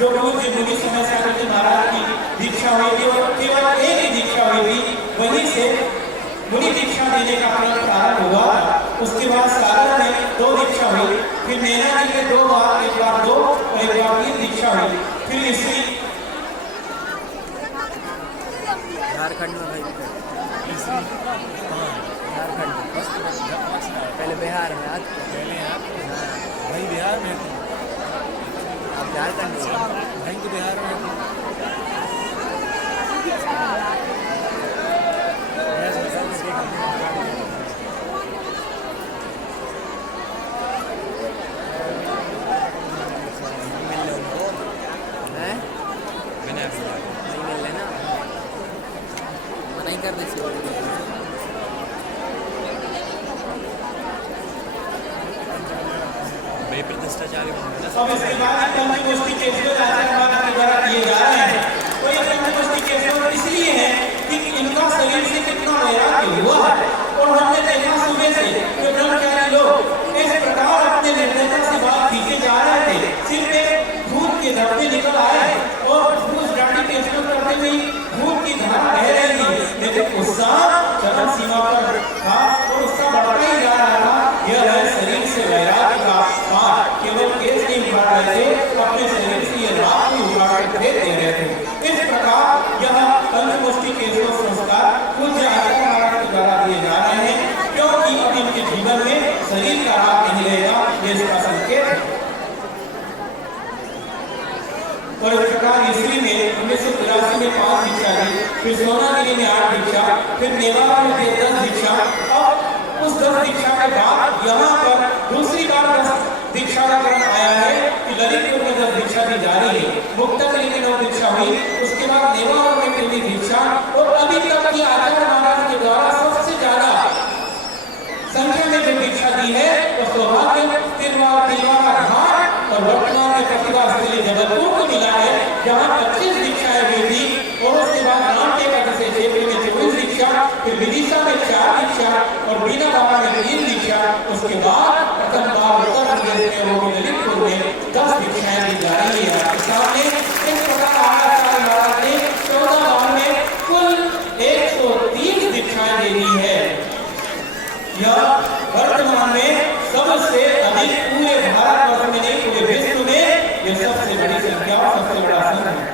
जो पूज्य मुनि समय सागर महाराज की दीक्षा हुई थी और केवल एक ही दीक्षा हुई थी, वहीं से मुनि दीक्षा देने का प्रारंभ हुआ था। उसके बाद सागर में 2 दीक्षा हुई, फिर नैना जी के 2 बार, एक बार 2 और एक बार 3 दीक्षा हुई। फिर इसी झारखंड में भाई झारखंड पहले बिहार में आज पहले यहाँ भाई बिहार में थे, अब झारखंड भाई तो बिहार में थे। नहीं कर देती प्रतिष्ठाचार्य अब इसके बाद पंचकोष्ठी के आचार्य के द्वारा किए जा रहे हैं। तो ये पंचकोष्ठी के इसलिए है कि इनका शरीर से कितना वैराग्य हुआ है। और हमने देखा सुबह से कि ब्रह्मचारी लोग इस प्रकार अपने निर्णय से बात खींचे जा रहे थे, सिर्फ एक धूप के धब्बे निकल आए और उस डांडी के स्पर्श करते हुए धूप की धारा बह रही थी, लेकिन उत्साह चरम सीमा पर था और उत्साह बढ़ता ही जा रहा था। यह है शरीर से वैराग्य का पाठ। केवल केस नहीं उखाड़ रहे थे, अपने शरीर से ये रात भी उखाड़ कर दे रहे थे। इस प्रकार यह पंचकोष्ठी केशव संस्कार पूज्य आचार्य महाराज के द्वारा दिए जा रहे हैं, क्योंकि अब इनके जीवन में शरीर का राग नहीं रहेगा, ये इसका संकेत है। और इस प्रकार ईस्वी में 1983 में 5 दीक्षा दी, फिर सोनागिरी में 8 दीक्षा, फिर नेवाड़ा में 10 दीक्षा। और उस 10 दीक्षा के बाद यहाँ पर दूसरी बार 10 दीक्षा का क्रम आया है कि ललितपुर में 10 दीक्षा दी जा रही है। मुक्तागिरी में 9 दीक्षा हुई, उसके बाद नेवाड़ा में 3 दीक्षा, और अभी तक की आचार्य महाराज के द्वारा सबसे ज्यादा संख्या में जो दीक्षा दी है वो सौभाग्य तिलवाड़ा घाट और वर्तमान में प्रतिभा स्थली जबलपुर को मिला है, जहाँ 25 दीक्षाएं हुई थी। और उसके बाद रामटेका जैसे क्षेत्र में 24 दीक्षा, फिर विदिशा में 4 दीक्षा और बीना बाबा में 3 दीक्षा। उसके बाद प्रथम बार उत्तर प्रदेश में वो ललितपुर में 10 दीक्षाएं दी जा रही है। सामने इस प्रकार आचार्य महाराज ने 14 बार में कुल 130 दीक्षाएं दे दी है। यह वर्तमान में सबसे अधिक पूरे भारतवर्ष में नहीं, पूरे विश्व में यह सबसे बड़ी संख्या और सबसे बड़ा संघ है।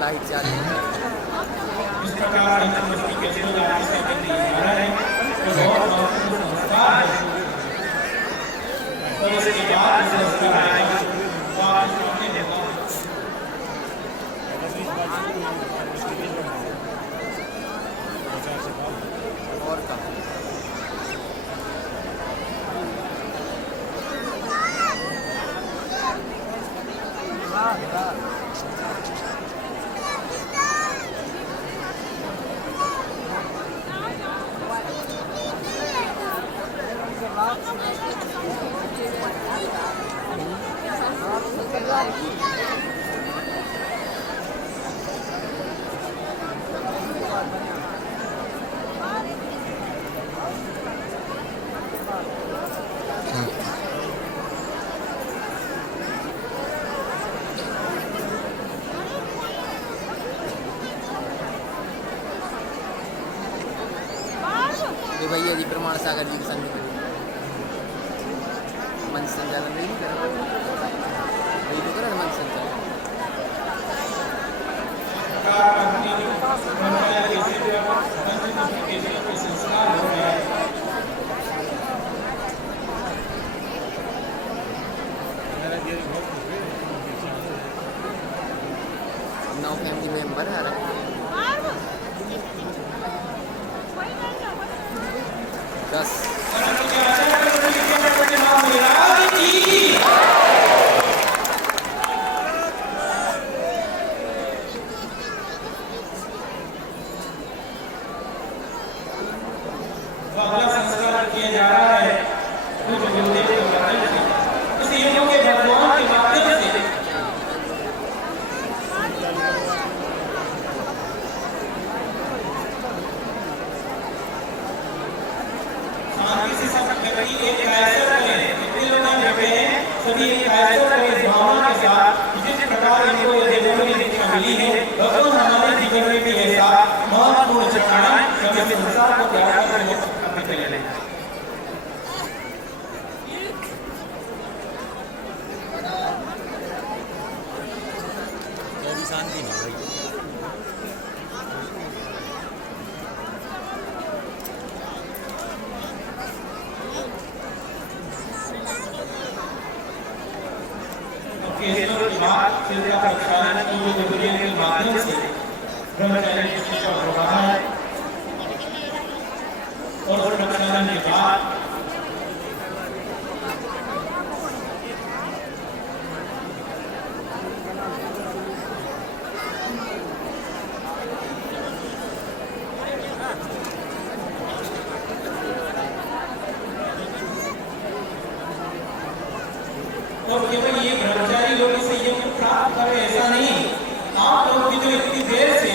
लाइट चालू इस प्रकार पंचकोष्ठी के जो राज्य से दिया जा रहा है वो बहुत महत्वपूर्ण संस्कार है। और इसके बाद संस्कार आएगा और कहाँ भैया जी प्रमाण सागर जी के संग मंच संचालन नहीं कर मंच संचालन नौ फैमिली मेंबर है 10 संचालित किया जा रहा है कुछ गुरुदेव के माध्यम से। इस यज्ञों के भगवान के माध्यम से शांति से सब व्यक्ति एक कायसर करें। जितने लोग यहाँ बैठे हैं सभी एक कायसर करें इस भावना के साथ जिस प्रकार इनको ये देवों की दीक्षा मिली है भगवान हमारे जीवन में भी ऐसा महत्वपूर्ण चढ़ाना जब इस संसार को त्याग कर अपने पे ले लें। तो अभी शांति नहीं भाई। केशव के बाद शिव का प्रक्षालन पूर्व गुरुदेव के माध्यम से ब्रह्मचारी की शिक्षा हो रहा है और प्रक्षालन के बाद और केवल ये ब्रह्मचारी लोग इसे यज्ञ प्राप्त करें ऐसा नहीं, आप लोग भी जो इतनी देर से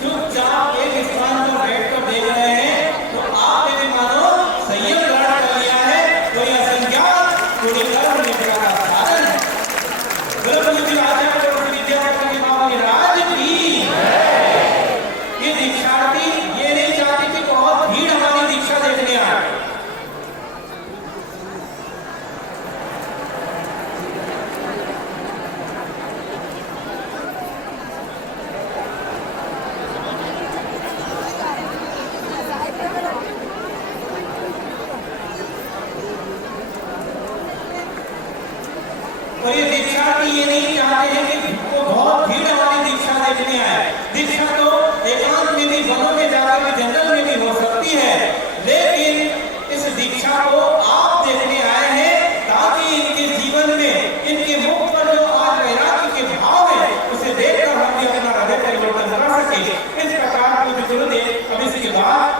चुपचाप एक स्थान पर बैठकर देख रहे हैं तो आपने भी मानो संयम ग्रहण कर लिया है। कोई असंख्यात कोई कर्म निष्ठा का साधन है। ब्रह्मविद्या आचार्य और विद्यापति के महाराज की ये दीक्षार्थी ये नहीं चाहते कि बहुत भीड़ हमारी दीक्षा देखने आए। और ये दीक्षार्थी ये नहीं चाहते हैं कि वो बहुत भीड़ हमारी दीक्षा देखने आए। दीक्षा तो एकांत में भी वनों में जाकर भी जंगल में भी हो सकती है, लेकिन इस दीक्षा को आप देखने आए हैं ताकि इनके जीवन में इनके मुख पर जो आज वैराग्य के भाव है उसे देखकर हम भी अपना हृदय परिवर्तन कर सके। इस प्रकार पूज्य गुरुदेव अब इसके बाद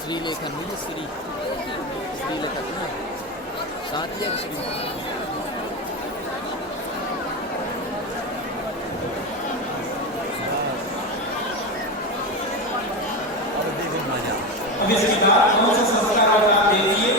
श्रीलेखन नहीं श्रीलेखन ना साथ ही श्री अब देखो मजा। अब इसके बाद कौन सा संस्कार आप देखिए।